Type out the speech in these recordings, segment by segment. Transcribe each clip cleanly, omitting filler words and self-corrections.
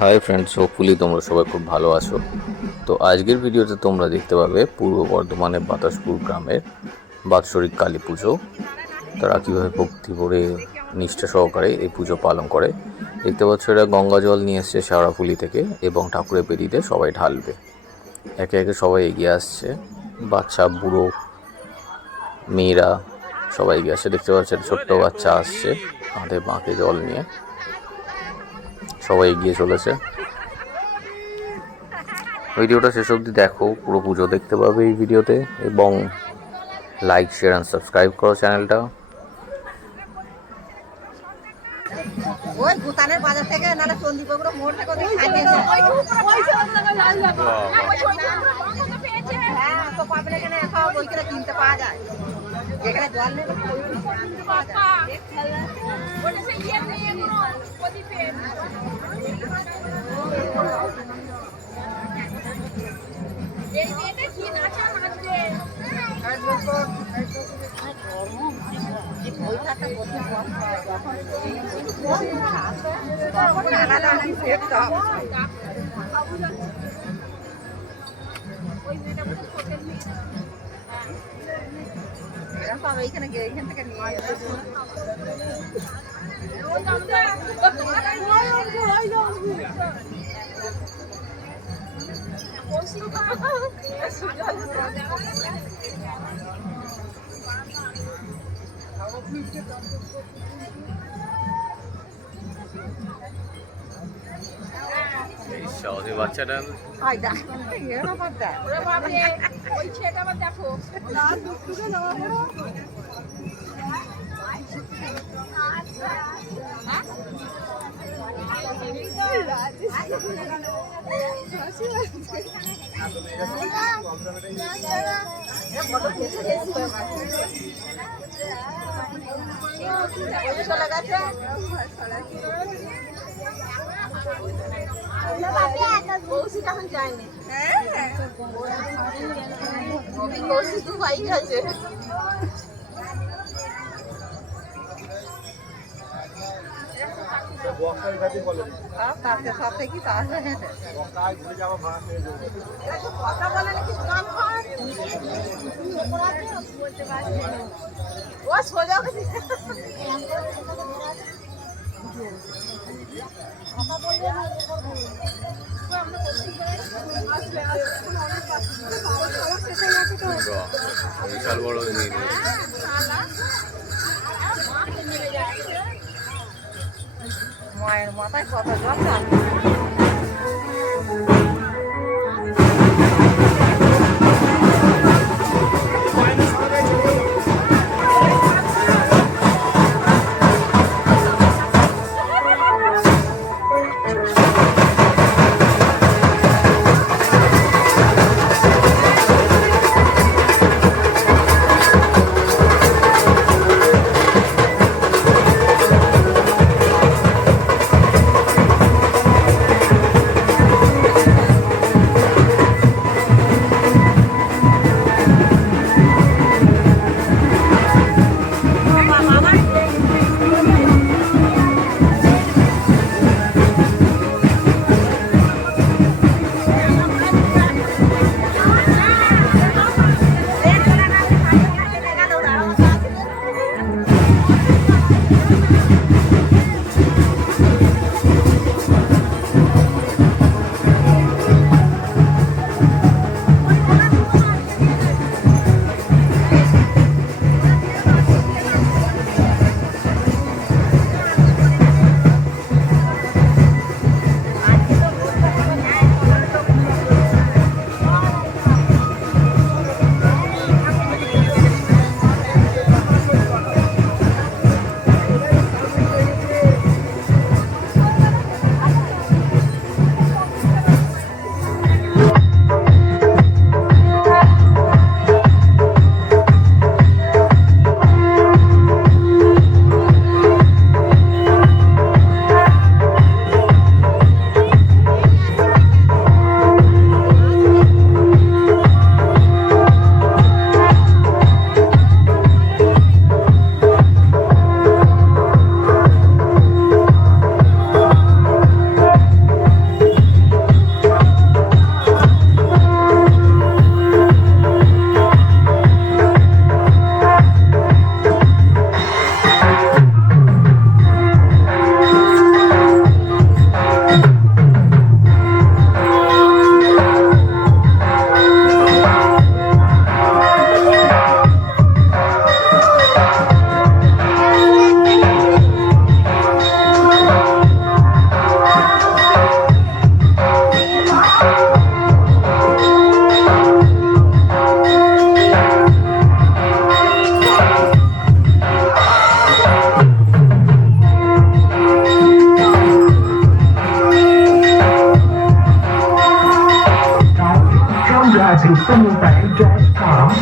Hi friends, hopefully তোমরা সবাই খুব ভালো আছো। তো আজকের ভিডিওতে তোমরা দেখতে পাবে পূর্ব বর্ধমানের বাতাসপুর গ্রামের বাৎসরিক কালী পুজো। তারা কীভাবে ভক্তি ভরে নিষ্ঠা সহকারে এই পুজো পালন করে। দেখতে পাচ্ছ এরা গঙ্গা জল নিয়ে এসছে শেওড়াফুলি থেকে এবং ঠাকুরের বেদিতে সবাই ঢালবে। একে একে সবাই এগিয়ে আসছে, বাচ্চা বুড়ো মেয়েরা সবাই এগিয়ে আসছে। দেখতে পাচ্ছে ছোট্ট বাচ্চা আসছে কাঁধে মাকে জল নিয়ে, সবাই এগিয়ে চলেছে। ভিডিওটা শেষ অবধি দেখো, পুরো পুজো দেখতে পাবে এই ভিডিওতে, এবং লাইক শেয়ার অ্যান্ড সাবস্ক্রাইব করো চ্যানেলটা। ওই ভুটানের বাজার থেকে নালে চন্দ্রীপুর মোড় থেকে ওদের খাইয়েছে। হ্যাঁ, তো পাবেন এখানে সব ওইখানে কিনতে পাওয়া যায়, যেখানে জল নেই কিনতে পাওয়া যায়। এইখানে এইখান থেকে নিয়ে বাচ্চাটা দেখো চলে গেছে। কৌশিক এখন যায়নি, কৌশিক তো বাইক আছে। কথা বলে নাকি ও সোজা বিশাল বড় মায়ের মাথায় কত জল। presunta en Georgetown.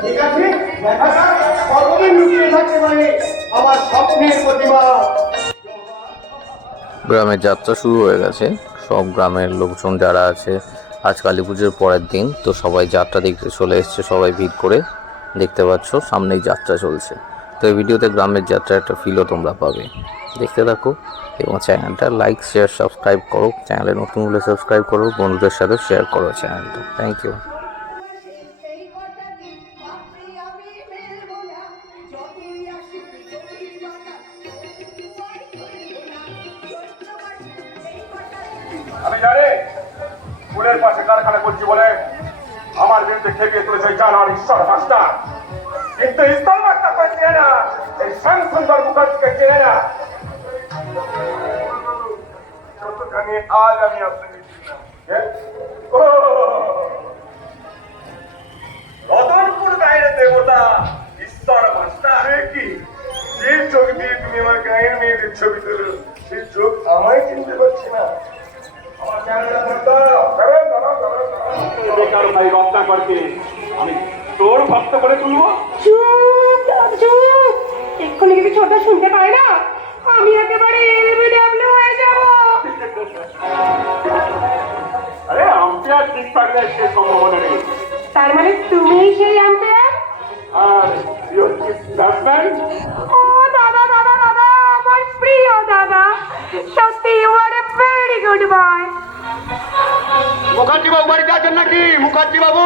ঠিক আছে, দেখা যাক কতদিন লুকিয়ে থাকতে পারে আমার স্বপ্নের প্রতিভা। গ্রামের যাত্রা শুরু হয়ে গেছে। সব গ্রামের লোকজন যারা আছে, আজ কালী পুজোর পরের দিন, তো সবাই যাত্রা দেখতে চলে এসছে, সবাই ভিড় করে। দেখতে পাচ্ছ সামনেই যাত্রা চলছে। তো এই ভিডিওতে গ্রামের যাত্রার একটা ফিলও তোমরা পাবে। দেখতে থাকো এবং চ্যানেলটা লাইক শেয়ার সাবস্ক্রাইব করো। চ্যানেলে নতুন হলে সাবস্ক্রাইব করো, বন্ধুদের সাথে শেয়ার করো চ্যানেলটা। Thank you. আমি জানি স্কুলের পাশে কারখানা করছি বলে আমার বিরুদ্ধে খেপে তুলেছে জানার ঈশ্বর মাস্টার, কিন্তু ঈশ্বর মাস্টারকে চেনে না, এই শ্যাম সুন্দর মুখার্জিকে চেনে না। যতখানি আজ আমি আপনাকে চিনলাম, রতনপুর গায়ের দেবতা ঈশ্বর মাস্টার। কি যে চোখ দিয়ে তুমি আমার গায়ের মেয়েদের ছবি তুলো, সেই চোখ আমায় চিনতে পারছি না। আমি তোর ভক্ত করে তুলবো। এক্ষুনি কিছু ছোট শুনতে পাই না, আমি একেবারে এলবিডব্লিউ হয়ে যাব। আরে আম্পায়ার ঠিক থাকলে সে সম্ভাবনা নেই। তার মানে তুমি সেই আম্পায়ার? আর ব্যাটসম্যান? ও দাদা দাদা দাদা, আমার প্রিয় দাদা, সত্যি you are a very good boy. Mukherjee বাবু বাড়িতে আছেন নাকি? মুখার্জি বাবু